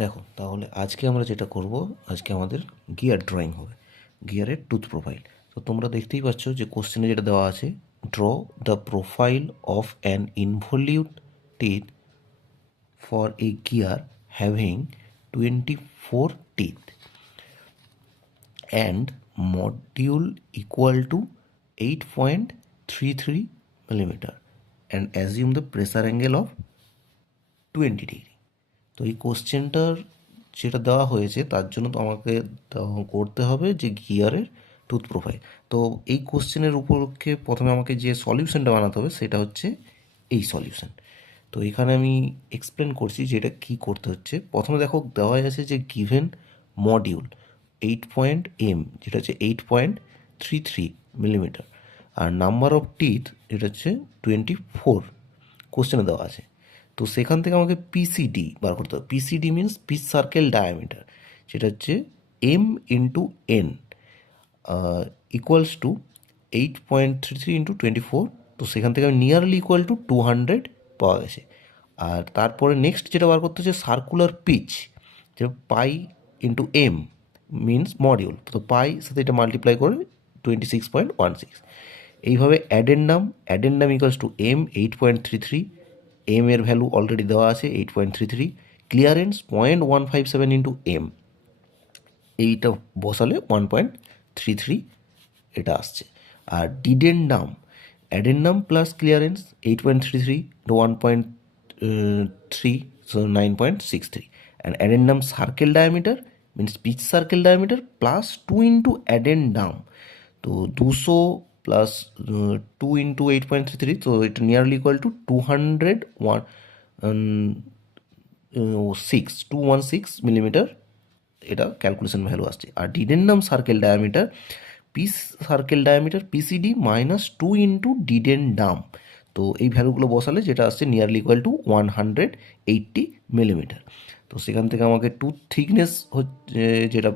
দেখো তাহলে আজকে আমরা যেটা করব, আজকে আমাদের গিয়ার ড্রয়িং হবে, গিয়ারের টুথ প্রোফাইল। তো তোমরা দেখতেই পাচ্ছ যে কোশ্চেনে যেটা দেওয়া আছে, draw the profile of an involute teeth for a gear having 24 teeth and module equal to 8.33 millimeter and assume the pressure angle of 20 degree। তো এই কোশ্চেনটার যেটা দেওয়া হয়েছে তার জন্য তো আমাকে করতে হবে যে গিয়ারের টুথ প্রোফাইল। তো এই কোশ্চেনের উপলক্ষে প্রথমে আমাকে যে সলিউশনটা বানাতে হবে সেটা হচ্ছে এই সলিউশন। তো এখানে আমি এক্সপ্লেন করছি যে এটা কী করতে হচ্ছে। প্রথমে দেখো দেওয়া আছে যে গিভেন মডিউল 8 যেটা হচ্ছে 8.33 মিলিমিটার, আর নাম্বার অফ টিথ যেটা হচ্ছে 24 কোশ্চেনে দেওয়া আছে। তো সেখান থেকে আমাকে পিসিডি বার করতে হবে। PCD means pitch circle diameter, সেটা হচ্ছে M into N equals to 8.33 into 24। তো সেখান থেকে আমি নিয়ারলি ইকুয়াল টু 200 পাওয়া গেছে। আর তারপরে নেক্সট যেটা বার করতে হচ্ছে সার্কুলার পিচ, যে pi into M means module. তো পাই সাথে এটা মাল্টিপ্লাই করে 26.16। এইভাবে addendum equals to M 8.33, M এর ভ্যালু অলরেডি দেওয়া আছে 8.33, ক্লিয়ারেন্স 0.157 ইন্টু এম, এইটা বসালে 1.33 এটা আসছে। আর addendum plus clearance 8.33 into 1.3, so 9.63, and addendum circle diameter means pitch circle diameter plus 2 into addendum. তো 200 প্লাস 2 ইন্টু 8.33, তো এটা নিয়ারলি ইকুয়াল টু 216 মিলিমিটার, এটা ক্যালকুলেশন ভ্যালু আসছে। আর dedendum circle diameter, pitch circle diameter PCD minus 2 into dedendum. তো এই ভ্যালুগুলো বসালে যেটা আসছে নিয়ারলি ইকুয়াল টু 180 মিলিমিটার। তো সেখান থেকে আমাকে টুথ থিকনেস হচ্ছে যেটা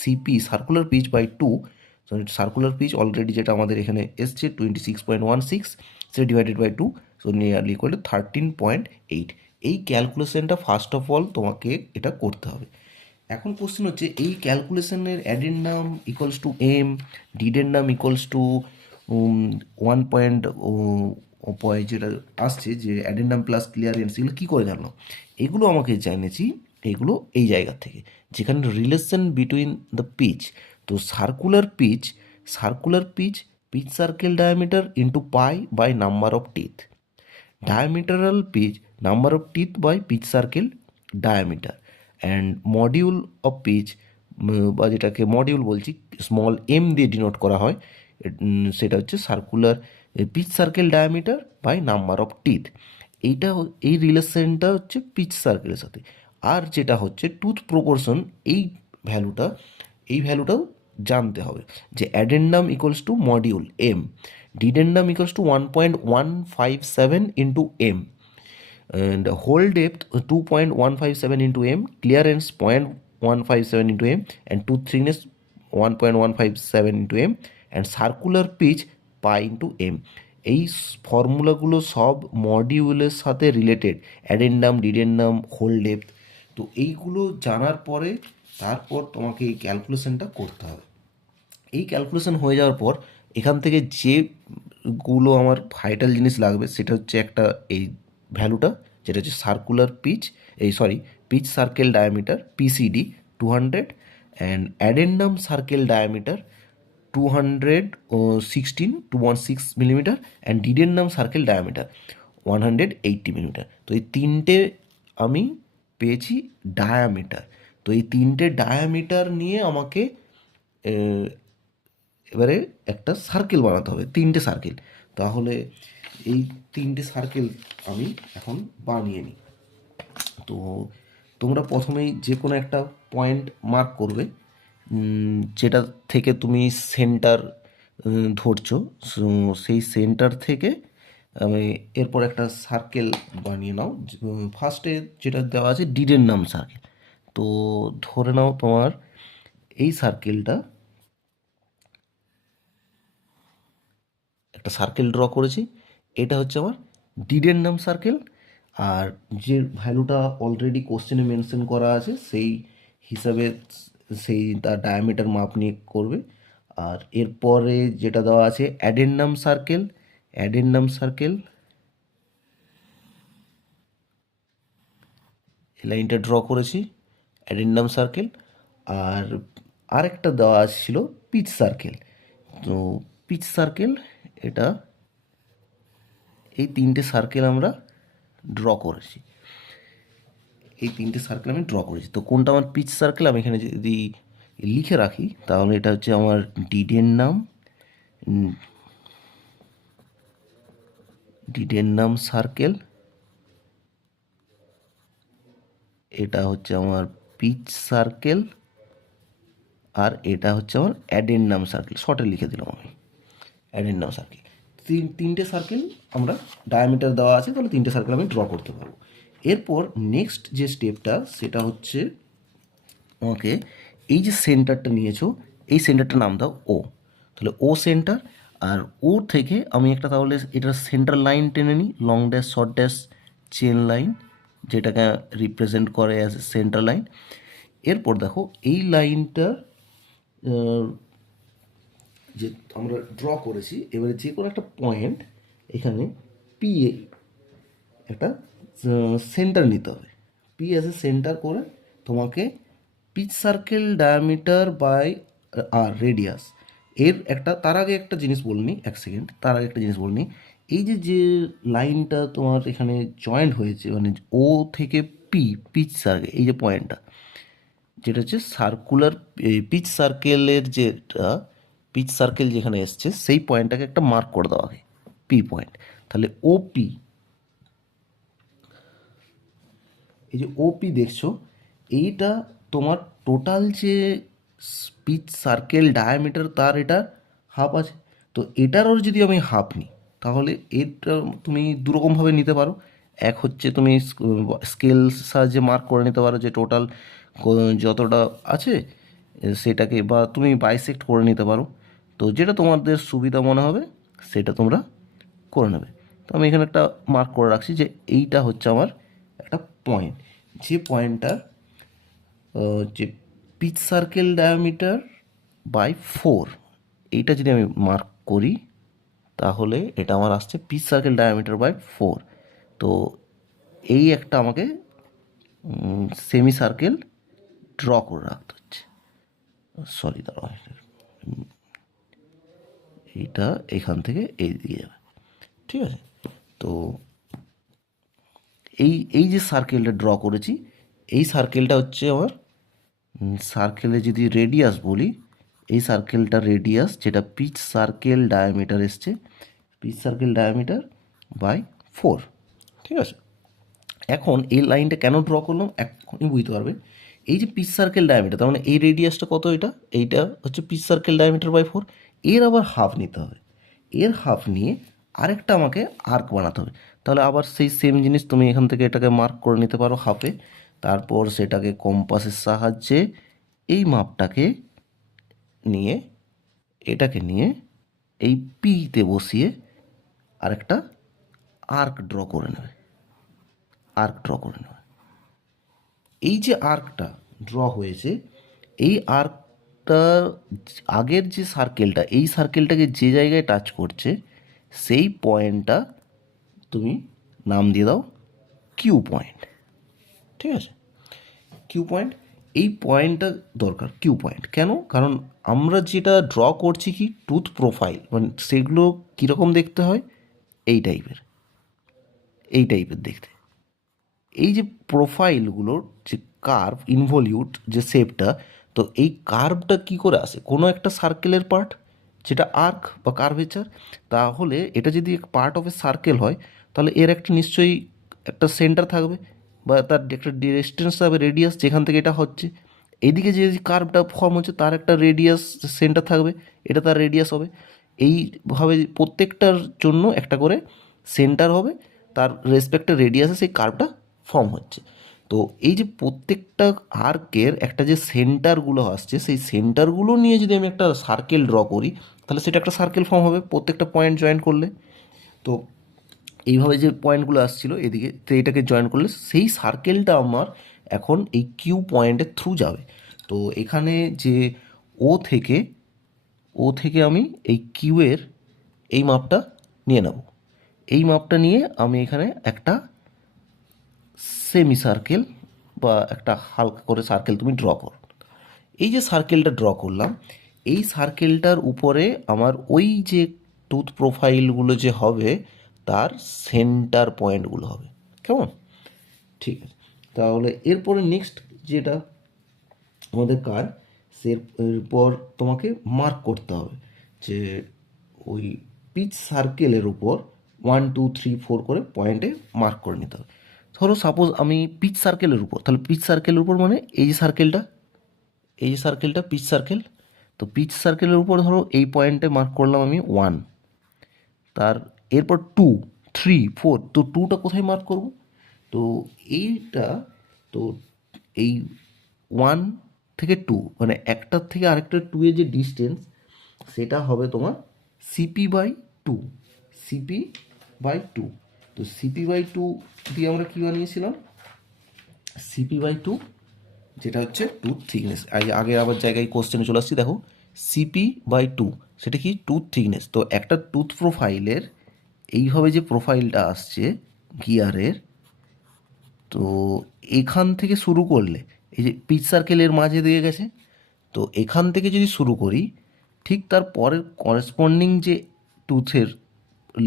CP circular pitch by 2, circular pitch already যেটা আমাদের এখানে এসছে 26.16, সেটা divided by 2, so nearly equal to 13.8। এই ক্যালকুলেশনটা ফার্স্ট অফ অল তোমাকে এটা করতে হবে। এখন কোশ্চেন হচ্ছে এই ক্যালকুলেশনের addendum equals to M, dedendum equals to 1 যেটা আসছে যে অ্যাডেন্ডাম প্লাস ক্লিয়ারেন্স, এগুলো কী করে জানলো? এগুলো আমাকে জেনেছি এগুলো এই জায়গা থেকে, যেখানে রিলেশন বিটুইন দ্য পিচ। তো circular pitch pitch circle diameter into pi by number of teeth, diametral pitch number of teeth by pitch circle diameter, and module of pitch বা যেটাকে মডিউল বলছি স্মল এম দিয়ে denote করা হয়, সেটা হচ্ছে circular pitch circle diameter by number of teeth. এই রিলেশনটা হচ্ছে পিচ সার্কেলের সাথে। আর যেটা হচ্ছে টুথ প্রপোর্শন, এই ভ্যালুটাও জানতে হবে, যে addendum equals to module M, dedendum equals to 1.157 into M, and whole depth 2.157 into m, clearance 0.157 into m, and tooth thickness 1.157 into m, and circular pitch pi into m। এই ফর্মুলাগুলো সব মডিউলের সাথে related, addendum, ডিডেন্ডাম, whole depth. তো এইগুলো জানার পরে তারপর তোমাকে এই ক্যালকুলেশনটা করতে হবে। এই ক্যালকুলেশন হয়ে যাওয়ার পর এখান থেকে যেগুলো আমার ভাইটাল জিনিস লাগবে সেটা হচ্ছে একটা এই ভ্যালুটা, যেটা হচ্ছে circular pitch, pitch circle diameter PCD 200, and addendum circle diameter 216 millimetre, and dedendum circle diameter 180 millimetre. তো এই তিনটে আমি পেয়েছি ডায়ামিটার। তো এই তিনটে ডায়ামিটার নিয়ে আমাকে এবারে একটা সার্কেল বানাতে হবে, তিনটে সার্কেল। তাহলে এই তিনটে সার্কেল আমি এখন বানিয়ে নিই। তো তোমরা প্রথমেই যে কোনো একটা পয়েন্ট মার্ক করবে, যেটা থেকে তুমি সেন্টার ধরছো, সেই সেন্টার থেকে আমি এরপর একটা সার্কেল বানিয়ে নাও। ফার্স্টে যেটা দেওয়া আছে ডিডেন্ডাম সার্কেল। তো ধরে নাও তোমার এই সার্কেলটা, একটা সার্কেল ড্র করেছি, এটা হচ্ছে আমার ডিডেন্ডাম সার্কেল। আর যে ভ্যালুটা অলরেডি কোশ্চেনে মেনশন করা আছে সেই হিসাবে সেই তার ডায়ামিটার মাপ নিয়ে করবে। আর এরপরে যেটা দেওয়া আছে অ্যাডেন্ডাম সার্কেল, অ্যাডেন্ডাম সার্কেল এই লাইনটা ড্র করেছি, অ্যাডেন্ডাম সার্কেল। আর আরেকটা দেওয়া ছিল পিচ সার্কেল। তো পিচ সার্কেল এটা এই তিনটে সার্কেল আমরা ড্র করেছি, এই তিনটে সার্কেল আমি ড্র করেছি। তো কোনটা আমার পিচ সার্কেল আমি এখানে যদি লিখে রাখি তাহলে এটা হচ্ছে আমার ডিডেন্ডাম, ডিডেন্ডাম সার্কেল, এটা হচ্ছে আমার পিচ সার্কেল, আর এটা হচ্ছে আমার অ্যাডেন্ডাম সার্কেল। শর্টে লিখে দিলাম আমি অ্যাডেন্ডাম সার্কেল। তিনটে সার্কেল আমরা ডায়ামিটার দেওয়া আছে, তাহলে তিনটে সার্কেল আমি ড্র করতে পারবো। এরপর নেক্সট যে স্টেপটা সেটা হচ্ছে আমাকে এই যে সেন্টারটা নিয়েছো এই সেন্টারটার নাম দাও ও, তাহলে ও সেন্টার। আর ও থেকে আমি একটা তাহলে এটার সেন্টার লাইন টেনে নিই, long dash short dash chain line, যেটাকে রিপ্রেজেন্ট করে অ্যাজ সেন্টার লাইন। এরপর দেখো এই লাইনটা যে আমরা ড্র করেছি, এবারে যে কোনো একটা পয়েন্ট এখানে পি একটা সেন্টার নিতে হবে। পি অ্যাজ এ সেন্টার করে তোমাকে পিচ সার্কেল ডায়ামিটার বাই আর রেডিয়াস এর একটা, তার আগে একটা জিনিস বলিনি, এক সেকেন্ড, তার আগে একটা জিনিস বলিনি। এই যে যে লাইনটা তোমার এখানে জয়েন্ট হয়েছে মানে ও থেকে পি, পিচ সার্কেল এই যে পয়েন্টটা যেটা হচ্ছে সার্কুলার পিচ সার্কেলের যেটা পিচ সার্কেল যেখানে এসছে সেই পয়েন্টটাকে একটা মার্ক করে দেওয়া হয় পি পয়েন্ট। তাহলে ওপি, এই যে ওপি দেখছো এইটা তোমার টোটাল যে পিচ সার্কেল ডায়ামিটার তার এটা হাফ আছে। তো এটারও যদি আমি হাফ নিই তাহলে এটা তুমি দুরকমভাবে নিতে পারো। এক হচ্ছে তুমি স্কেল সাহায্যে মার্ক করে নিতে পারো যে টোটাল যতটা আছে সেটাকে, বা তুমি বাইসেক্ট করে নিতে পারো। তো যেটা তোমাদের সুবিধা মনে হবে সেটা তোমরা করে নেবে। তো আমি এখানে একটা মার্ক করে রাখছি যে এইটা হচ্ছে আমার একটা পয়েন্ট, যে পয়েন্টটার যে পিচ সার্কেল ডায়ামিটার বাই 4, এইটা যদি আমি মার্ক করি তাহলে এটা আমার আসছে পিচ সার্কেল ডায়ামিটার বাই 4। তো এই একটা আমাকে সেমি সার্কেল ড্র করে রাখতে হচ্ছে। সরি দাঁড়াও, এইটা এখান থেকে এই দিকে যাবে, ঠিক আছে। তো এই এই যে সার্কেলটা ড্র করেছি এই সার্কেলটা হচ্ছে আমার সার্কেলে যদি রেডিয়াস বলি, এই সার্কেলটা রেডিয়াস যেটা পিচ সার্কেল ডায়ামিটার এসছে, পিচ সার্কেল ডায়ামিটার বাই 4, ঠিক আছে। এখন এই লাইনটা কেন ড্র করলাম এখনই বুঝতে পারবে। এই যে পিচ সার্কেল ডায়ামিটার তার মানে এই রেডিয়াসটা কত, এইটা হচ্ছে পিচ সার্কেল ডায়ামিটার বাই 4, এর আবার হাফ নিতে হবে। এর হাফ নিয়ে আরেকটা আমাকে আর্ক বানাতে হবে। তাহলে আবার সেই সেম জিনিস তুমি এখান থেকে এটাকে মার্ক করে নিতে পারো হাফে, তারপর সেটাকে কম্পাসের সাহায্যে এই মাপটাকে নিয়ে এটাকে নিয়ে এই পিতে বসিয়ে আরেকটা আর্ক ড্র করে নেবে, আর্ক ড্র করে নেবে। এই যে আর্কটা ড্র হয়েছে এই আর্কটা আগের যে সার্কেলটা এই সার্কেলটাকে যে জায়গায় টাচ করছে সেই পয়েন্টটা তুমি নাম দিয়ে দাও কিউ পয়েন্ট, ঠিক আছে। কিউ পয়েন্ট, এই পয়েন্টটা দরকার। কিউ পয়েন্ট কেন? কারণ আমরা যেটা ড্র করছি কি টুথ প্রোফাইল, মানে সেগুলো কীরকম দেখতে হয় এই টাইপের, এই টাইপের দেখতে। এই যে প্রোফাইলগুলোর যে কার্ভ ইনভলিউট যে শেপটা, তো এই কার্ভটা কি করে আসে কোনো একটা সার্কেলের পার্ট যেটা আর্ক বা কার্ভেচার। তাহলে এটা যদি পার্ট অফ এ সার্কেল হয় তাহলে এর একটা নিশ্চয়ই একটা সেন্টার থাকবে বা তার একটা ডিস্টেন্স থাকবে, রেডিয়াস যেখান থেকে এটা হচ্ছে। এদিকে যে কার্ভটা ফর্ম হচ্ছে তার একটা রেডিয়াস সেন্টার থাকবে, এটা তার রেডিয়াস হবে। এইভাবে প্রত্যেকটার জন্য একটা করে সেন্টার হবে, তার রেসপেক্টের রেডিয়াসে সেই কার্ভটা ফর্ম হচ্ছে। তো এই যে প্রত্যেকটা আর্কের একটা যে সেন্টারগুলো আসছে সেই সেন্টারগুলো নিয়ে যদি আমি একটা সার্কেল ড্র করি তাহলে সেটা একটা সার্কেল ফর্ম হবে প্রত্যেকটা পয়েন্ট জয়েন করলে। তো এইভাবে যে পয়েন্টগুলো আসছিল এদিকে, তো এটাকে জয়েন করলে সেই সার্কেলটা আমার এখন এই কিউ পয়েন্টের থ্রু যাবে। তো এখানে যে ও থেকে আমি এই কিউ এর এই মাপটা নিয়ে নেব। এই মাপটা নিয়ে আমি এখানে একটা সেমি সার্কেল বা একটা হালকা করে সার্কেল তুমি ড্র করো। এই যে সার্কেলটা ড্র করলাম, এই সার্কেলটার উপরে আমার ওই যে টুথ প্রোফাইলগুলো যে হবে তার সেন্টার পয়েন্টগুলো হবে। কেমন? ঠিক আছে। তাহলে এরপরে নেক্সট যেটা আমাদের কাজ, সে এরপর তোমাকে মার্ক করতে হবে যে ওই পিচ সার্কেলের উপর 1 2 3 4 করে পয়েন্টে মার্ক করে নিতে হবে। ধরো সাপোজ আমি পিচ সার্কেলের উপর, তাহলে পিচ সার্কেলের উপর মানে এই যে সার্কেলটা, এই যে সার্কেলটা পিচ সার্কেল, তো পিচ সার্কেলের উপর ধরো এই পয়েন্টে মার্ক করলাম আমি 1, তার এরপর 2 3 4, তো 2টা কোথায় মার্ক করব? তো এইটা, তো এই 1 থেকে 2 মানে একটার থেকে আরেকটা 2 এর যে ডিস্টেন্স সেটা হবে তোমার CP/2, CP/2। তো CP/2 দিয়ে আমরা কী বানিয়েছিলাম? CP/2 যেটা হচ্ছে টুথ থিকনেস। আগে আবার জায়গায় কোশ্চেনে চলে আসছি, দেখো CP/2 সেটা কি? Tooth thickness. তো একটা টুথ প্রোফাইলের এইভাবে যে প্রোফাইলটা আসছে গিয়ারের, তো এখান থেকে শুরু করলে এই যে পিচ সার্কেলের মাঝে দিয়ে গেছে, তো এখান থেকে যদি শুরু করি ঠিক তার পরের করেসপন্ডিং যে টুথের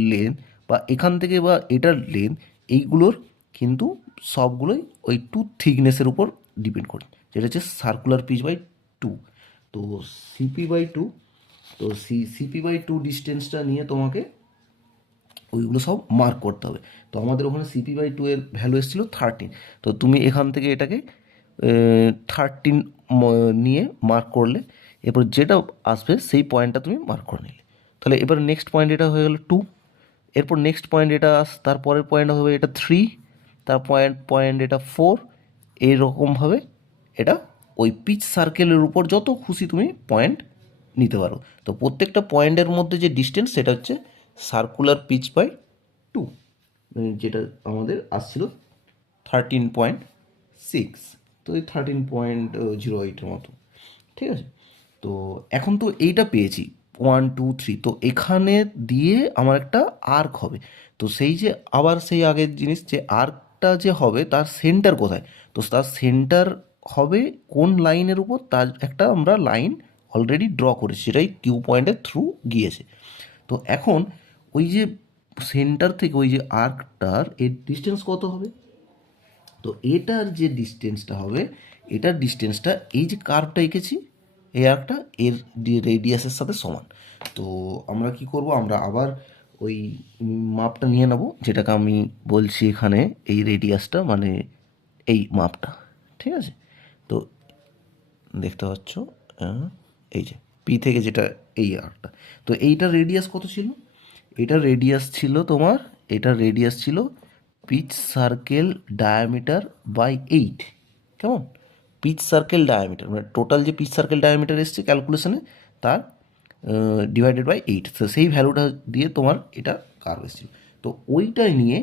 লেন্থ বা এখান থেকে বা এটার লেন্থ, এইগুলোর কিন্তু সবগুলোই ওই টুথ থিকনেসের উপর ডিপেন্ড করে, যেটা হচ্ছে সার্কুলার পিচ/2। তো CP/2, তো CP/2 ডিস্টেন্সটা নিয়ে তোমাকে ওইগুলো সব মার্ক করতে হবে। তো আমাদের ওখানে CP/2 এর ভ্যালু এসেছিলো 13। তো তুমি এখান থেকে এটাকে 13 নিয়ে মার্ক করলে, এরপর যেটা আসবে সেই পয়েন্টটা তুমি মার্ক করে নিলে। তাহলে এবার নেক্সট পয়েন্ট এটা হয়ে গেল 2, এরপর নেক্সট পয়েন্ট এটা তারপরের পয়েন্ট হবে এটা 3, তার পয়েন্ট এটা 4, এইরকমভাবে এটা ওই পিচ সার্কেলের উপর যত খুশি তুমি পয়েন্ট নিতে পারো। তো প্রত্যেকটা পয়েন্টের মধ্যে যে ডিস্টেন্স সেটা হচ্ছে সার্কুলার পিচ/2, যেটা আমাদের আসছিল 13.6, তো এই 13.08 মতো। ঠিক আছে। তো এখন তো এইটা পেয়েছি 1 2 3, তো এখানে দিয়ে আমার একটা আর্ক হবে। তো সেই যে আবার সেই আগের জিনিস, যে আর্কটা যে হবে তার সেন্টার কোথায়? তো তার সেন্টার হবে কোন লাইনের উপর, তার একটা আমরা লাইন অলরেডি ড্র করেছি, সেটাই কিউ পয়েন্টের থ্রু গিয়েছে। তো এখন ওই যে সেন্টার থেকে ওই যে আর্কটার এর ডিস্টেন্স কত হবে? তো এটার যে ডিস্টেন্সটা হবে, এটার ডিস্টেন্সটা এই যে কার্ভটা এঁকেছি এই আর্কটা এর রেডিয়াসের সাথে সমান। তো আমরা কি করব, আমরা আবার ওই মাপটা নিয়ে নেব, যেটাকে আমি বলছি এখানে এই রেডিয়াসটা মানে এই মাপটা। ঠিক আছে। তো দেখতে পাচ্ছ, এই যে পি থেকে যেটা এই আর্কটা, তো এইটার রেডিয়াস কত ছিল? এটার রেডিয়াস ছিল তোমার, এটার রেডিয়াস ছিল পিচ সার্কেল ডায়ামিটার বাই 8। কেমন? পিচ সার্কেল ডায়ামিটার মানে টোটাল যে পিচ সার্কেল ডায়ামিটার এসছে ক্যালকুলেশনে তার ডিভাইডেড বাই 8, তো সেই ভ্যালুটা দিয়ে তোমার এটা কার্ভ এসেছিল। তো ওইটাই নিয়ে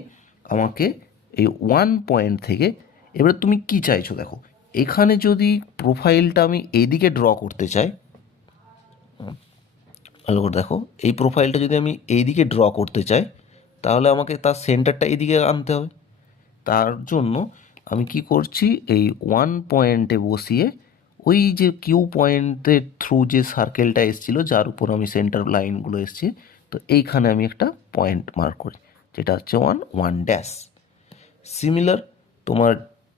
আমাকে এই 1 পয়েন্ট থেকে, এবার তুমি কি চাইছো দেখো, এখানে যদি প্রোফাইলটা আমি এইদিকে ড্র করতে চাই, ভালো করে দেখো, এই প্রোফাইলটা যদি আমি এইদিকে ড্র করতে চাই তাহলে আমাকে তার সেন্টারটা এইদিকে আনতে হবে। তার জন্য আমি কি করছি, এই 1 পয়েন্টে বসিয়ে ওই যে কিউ পয়েন্টের থ্রু যে সার্কেলটা এসেছিলো যার উপর আমি সেন্টার লাইনগুলো এসছে, তো এইখানে আমি একটা পয়েন্ট মার্ক করি, যেটা হচ্ছে 1 সিমিলার তোমার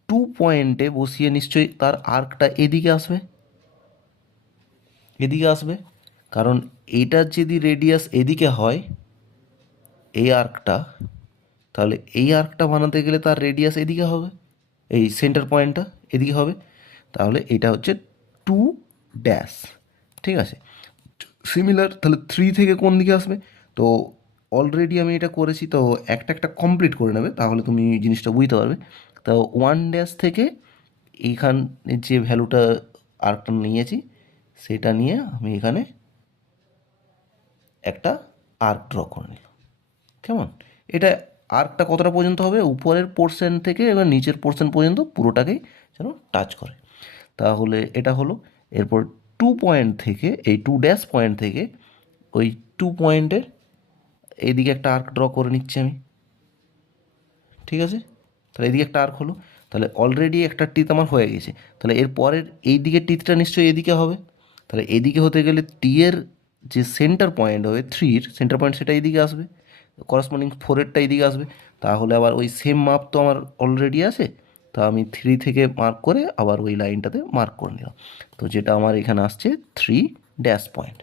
2 পয়েন্টে বসিয়ে নিশ্চয়ই তার আর্কটা এদিকে আসবে, এদিকে আসবে, কারণ এইটার যদি রেডিয়াস এদিকে হয় এই আর্কটা, তাহলে এই আর্কটা বানাতে গেলে তার রেডিয়াস এদিকে হবে, এই সেন্টার পয়েন্টটা এদিকে হবে, তাহলে এটা হচ্ছে 2 ঠিক আছে। সিমিলার তাহলে 3 থেকে কোন দিকে আসবে? তো অলরেডি আমি এটা করেছি, তো একটা একটা কমপ্লিট করে নেবে তাহলে তুমি জিনিসটা বুঝতে পারবে। তো 1 থেকে এইখানে যে ভ্যালুটা আর্কটা নিয়েছি সেটা নিয়ে আমি এখানে একটা আর্ক ড্র করে নিলাম। কেমন? এটা আর্কটা কতটা পর্যন্ত হবে, উপরের পোর্শন থেকে এবার নিচের পোর্শন পর্যন্ত পুরোটাকেই যেন টাচ করে। তাহলে এটা হলো। এরপর 2 পয়েন্ট থেকে, এই 2 ড্যাশ পয়েন্ট থেকে ওই 2 পয়েন্টের এইদিকে একটা আর্ক ড্র করে নিচ্ছি আমি, ঠিক আছে। তাহলে এদিকে একটা আর্ক হলো, তাহলে অলরেডি একটা টিথ আমার হয়ে গেছে। তাহলে এর পরের এই দিকের টিথটা নিশ্চয়ই এদিকে হবে। তাহলে এদিকে হতে গেলে টি এর যে সেন্টার পয়েন্ট হবে, 3-র সেন্টার পয়েন্ট সেটা এইদিকে আসবে, করাসপন্ডিং 4-এরটা এইদিকে আসবে। তাহলে আবার ওই সেম মাপ তো আমার অলরেডি আছে, তা আমি 3 থেকে মার্ক করে আবার ওই লাইনটাতে মার্ক করে নিলাম। তো যেটা আমার এখানে আসছে 3 ড্যাশ পয়েন্ট,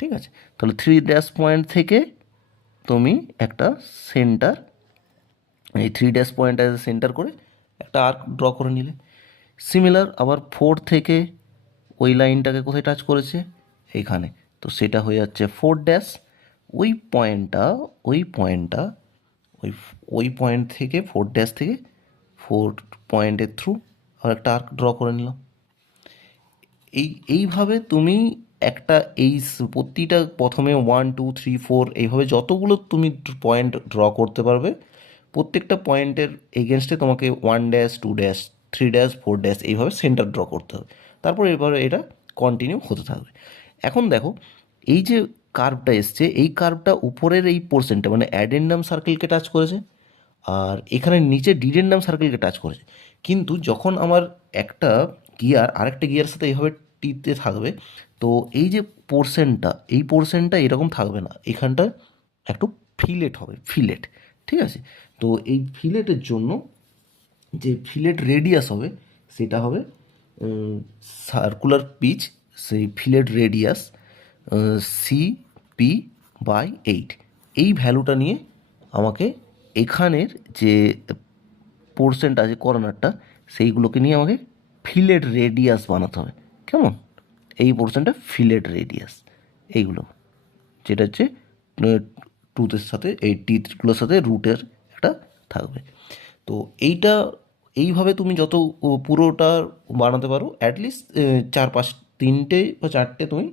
ঠিক আছে। তাহলে 3 ড্যাশ পয়েন্ট থেকে তুমি একটা সেন্টার, এই 3 ড্যাশ পয়েন্ট অ্যাজ সেন্টার করে একটা আর্ক ড্র করে নিলে। সিমিলার আবার 4 থেকে ওই লাইনটাকে কোথায় টাচ করেছে, এইখানে। তো সেটা হয়ে যাচ্ছে 4 ড্যাশ। ওই পয়েন্টটা ওই পয়েন্টটা ওই ওই পয়েন্ট থেকে 4 ড্যাশ থেকে 4 পয়েন্টের থ্রু আর একটা আর্ক ড্র করে নিলাম। এইভাবে তুমি একটা প্রতিটা প্রথমে 1 2 3 4 এইভাবে যতগুলো তুমি পয়েন্ট ড্র করতে পারবে, প্রত্যেকটা পয়েন্টের এগেনস্টে তোমাকে 1 ড্যাশ 2 ড্যাশ 3 ড্যাশ 4 ড্যাশ এইভাবে সেন্টার ড্র করতে হবে। তারপর এবারে এটা কন্টিনিউ হতে থাকবে। এখন দেখো, এই যে কার্ভটা এসছে, এই কার্ভটা উপরের এই পোর্শনটা মানে অ্যাডেন্ডাম সার্কেলকে টাচ করেছে, আর এখানে নিচে ডিডেন্ডাম সার্কেলকে টাচ করেছে। কিন্তু যখন আমার একটা গিয়ার আরেকটা গিয়ারের সাথে এইভাবে টিতে থাকবে, তো এই যে পোর্শনটা, এই পোর্শনটা এরকম থাকবে না, এখানটা একটু ফিলেট হবে, ফিলেট, ঠিক আছে। তো এই ফিলেটের জন্য যে ফিলেট রেডিয়াস হবে সেটা হবে সার্কুলার পিচ, সেই ফিলেট রেডিয়াস CP/8। এই ভ্যালুটা নিয়ে আমাকে এখানের যে পোর্শনটা আছে কর্নারটা, সেইগুলোকে নিয়ে আমাকে ফিলেট রেডিয়াস বানাতে হবে। কেমন, এই পোর্শনটা ফিলেট রেডিয়াস, এইগুলো যেটা হচ্ছে টুথের সাথে, এই টিথগুলোর সাথে রুটের একটা থাকবে। তো এইটা এইভাবে তুমি যত পুরোটা বানাতে পারো, অ্যাটলিস্ট 4 5 3টে বা 4টে তুমি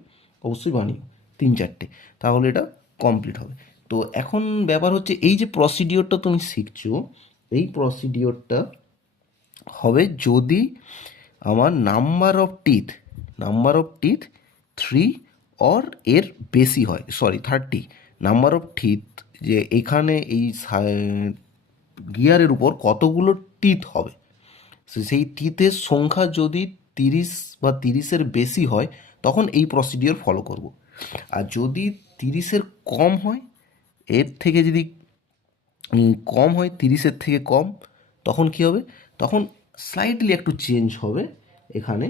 অবশ্যই বানিও, 3 4টে, তাহলে এটা কমপ্লিট হবে। তো এখন ব্যাপার হচ্ছে, এই যে প্রসিডিওরটা তুমি শিখছো, এই প্রসিডিওরটা হবে যদি আমার নাম্বার অফ টিথ 3 অর এর বেশি হয়, সরি 30 নাম্বার অফ টিথ, যে এখানে এই গিয়ারের উপর কতগুলো টিথ হবে, সেই টিথের সংখ্যা যদি 30 বা 30-এর বেশি হয়, তখন এই প্রসিডিওর ফলো করব। আর যদি 30-এর কম হয়, এর থেকে যদি কম হয়, 30-এর থেকে কম, তখন কি হবে, তখন স্লাইটলি একটু চেঞ্জ হবে এখানে,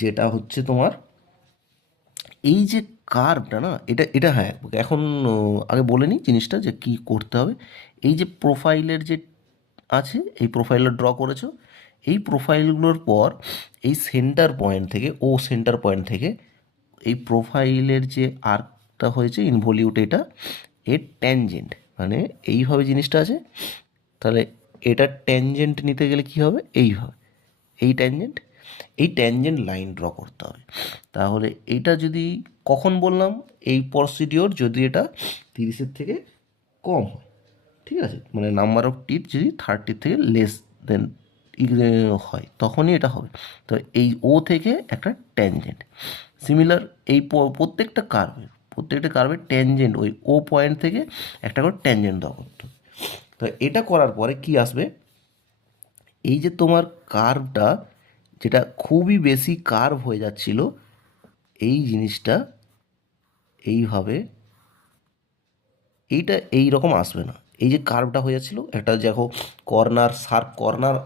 যেটা হচ্ছে তোমার এই যে কার্ভটা না, এটা এটা হ্যাঁ, এখন আগে বলে নিই জিনিসটা যে কি করতে হবে। এই যে প্রোফাইলের যে আছে, এই প্রোফাইলটা ড্র করেছো, এই প্রোফাইলগুলোর পর এই সেন্টার পয়েন্ট থেকে, সেন্টার পয়েন্ট থেকে এই প্রোফাইলের যে আর্কটা হয়েছে ইনভলিউট, এটা এর ট্যানজেন্ট, মানে এইভাবে জিনিসটা আছে। তাহলে এটা ট্যানজেন্ট নিতে গেলে কি হবে, এইভাবে এই ট্যানজেন্ট লাইন ড্র করতে হবে। তাহলে এইটা যদি, কখন বললাম, এই প্রসিডিওর যদি এটা 30-এর থেকে কম হয়, ঠিক আছে, মানে নাম্বার অফ টিথ যদি 30 থেকে লেস দেন হয়, তখনই এটা হবে। তো এই থেকে একটা ট্যানজেন্ট, সিমিলার এই প্রত্যেকটা কার্ভের ট্যানজেন্ট ওই পয়েন্ট থেকে একটা করে ট্যানজেন্ট দেওয়া করতে হবে। তো এটা করার পরে কি আসবে, এই যে তোমার কার্ভটা যেটা খুবই বেশি কার্ভ হয়ে যাচ্ছিল, এই জিনিসটা এইভাবে, এইটা এই রকম আসবে না। এই যে কার্ভটা হয়ে যাচ্ছিল, একটা দেখো শার্প কর্নার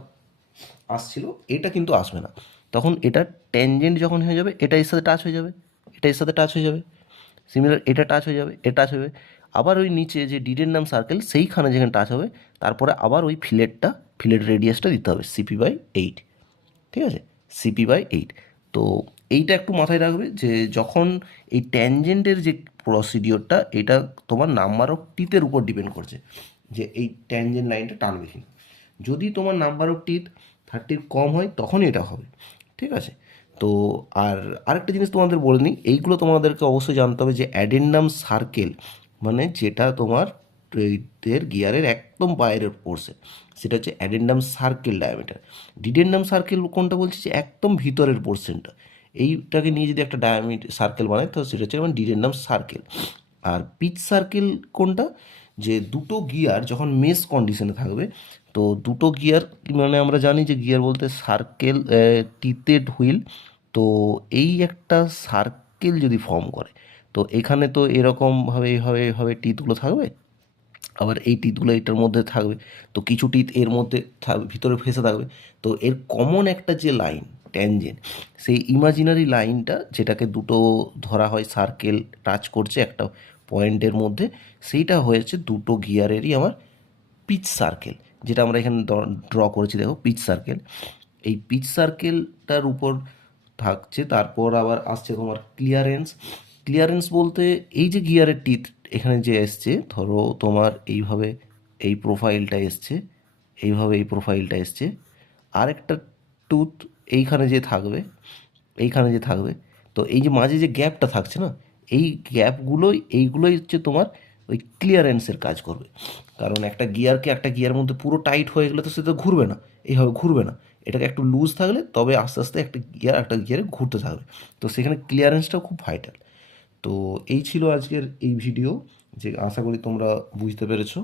আসছিল, এটা কিন্তু আসবে না। তখন এটা ট্যানজেন্ট যখন হয়ে যাবে, এটা এর সাথে টাচ হয়ে যাবে, এটা এর সাথে টাচ হয়ে যাবে, সিমিলার এটা টাচ হয়ে যাবে, এটা টাচ হবে। আবার ওই নিচে যে ডিডেন্ডাম সার্কেল, সেইখানে যেখানে টাচ হবে, তারপরে আবার ওই ফিলেট রেডিয়াসটা দিতে হবে CP/8, ঠিক আছে, CP/8। তো এইটা একটু মাথায় রাখবে যে যখন এই ট্যানজেন্টের যে প্রসিডিওরটা, এটা তোমার নাম্বার অফ টিথের উপর ডিপেন্ড করছে যে এই ট্যানজেন্ট লাইনটা টানবে কিনা। যদি তোমার নাম্বার অফ টিথ 30-র কম হয়, তখনই এটা হবে, ঠিক আছে। তো আর আরেকটা জিনিস তোমাদের বলে নিই, এইগুলো তোমাদেরকে অবশ্যই জানতে হবে যে অ্যাডেন্ডাম সার্কেল মানে যেটা তোমার এর গিয়ারের একদম বাইরের পোর্শন, সেটা হচ্ছে অ্যাডেন্ডাম সার্কেল ডায়ামিটার। ডিডেন্ডাম সার্কেল কোনটা বলছি, যে একদম ভিতরের পোর্শনটা, এইটাকে নিয়ে যদি একটা ডায়ামিটার সার্কেল বানায় তো সেটা হচ্ছে যেমন ডিডেন্ডাম সার্কেল। আর পিচ সার্কেল কোনটা, যে দুটো গিয়ার যখন মেশ কন্ডিশনে থাকবে, তো দুটো গিয়ার মানে আমরা জানি যে গিয়ার বলতে সার্কেল, টিথেড হুইল, তো এই একটা সার্কেল যদি ফর্ম করে, তো এখানে তো এরকমভাবে এইভাবে এইভাবে টিথগুলো থাকবে, আবার এই টিথগুলো এটার মধ্যে থাকবে, তো কিছু টিথ এর মধ্যে ভিতরে ফেসে থাকবে, তো এর কমন একটা যে লাইন ট্যানজেন্ট, সেই ইমাজিনারি লাইনটা যেটাকে দুটো ধরা হয় সার্কেল টাচ করছে একটা পয়েন্টের মধ্যে, সেইটা হয়েছে দুটো গিয়ারেরই আমার পিচ সার্কেল, যেটা আমরা এখানে ড্র করেছি দেখো পিচ সার্কেল। এই পিচ সার্কেলটার উপর থাকছে, তারপর আবার আসছে তোমার ক্লিয়ারেন্স। ক্লিয়ারেন্স বলতে এই যে গিয়ারের টিথ এখানে যে এসছে, ধরো তোমার এইভাবে এই প্রোফাইলটা এসছে, এইভাবে এই প্রোফাইলটা এসছে, আর একটা টুথ এইখানে যে থাকবে, এইখানে যে থাকবে, তো এই যে মাঝে যে গ্যাপটা থাকছে না, এই এইগুলোই হচ্ছে তোমার ওই ক্লিয়ারেন্সের কাজ করবে। কারণ একটা গিয়ারকে একটা গিয়ার মধ্যে পুরো টাইট হয়ে গেলে তো সে তো ঘুরবে না, এইভাবে ঘুরবে না, এটাকে একটু লুজ থাকলে তবে আস্তে আস্তে একটা গিয়ারে ঘুরতে থাকবে, তো সেখানে ক্লিয়ারেন্সটাও খুব ভাইটাল। তো এই ছিল আজকের এই ভিডিও, যে আশা করি তোমরা বুঝতে পেরেছো।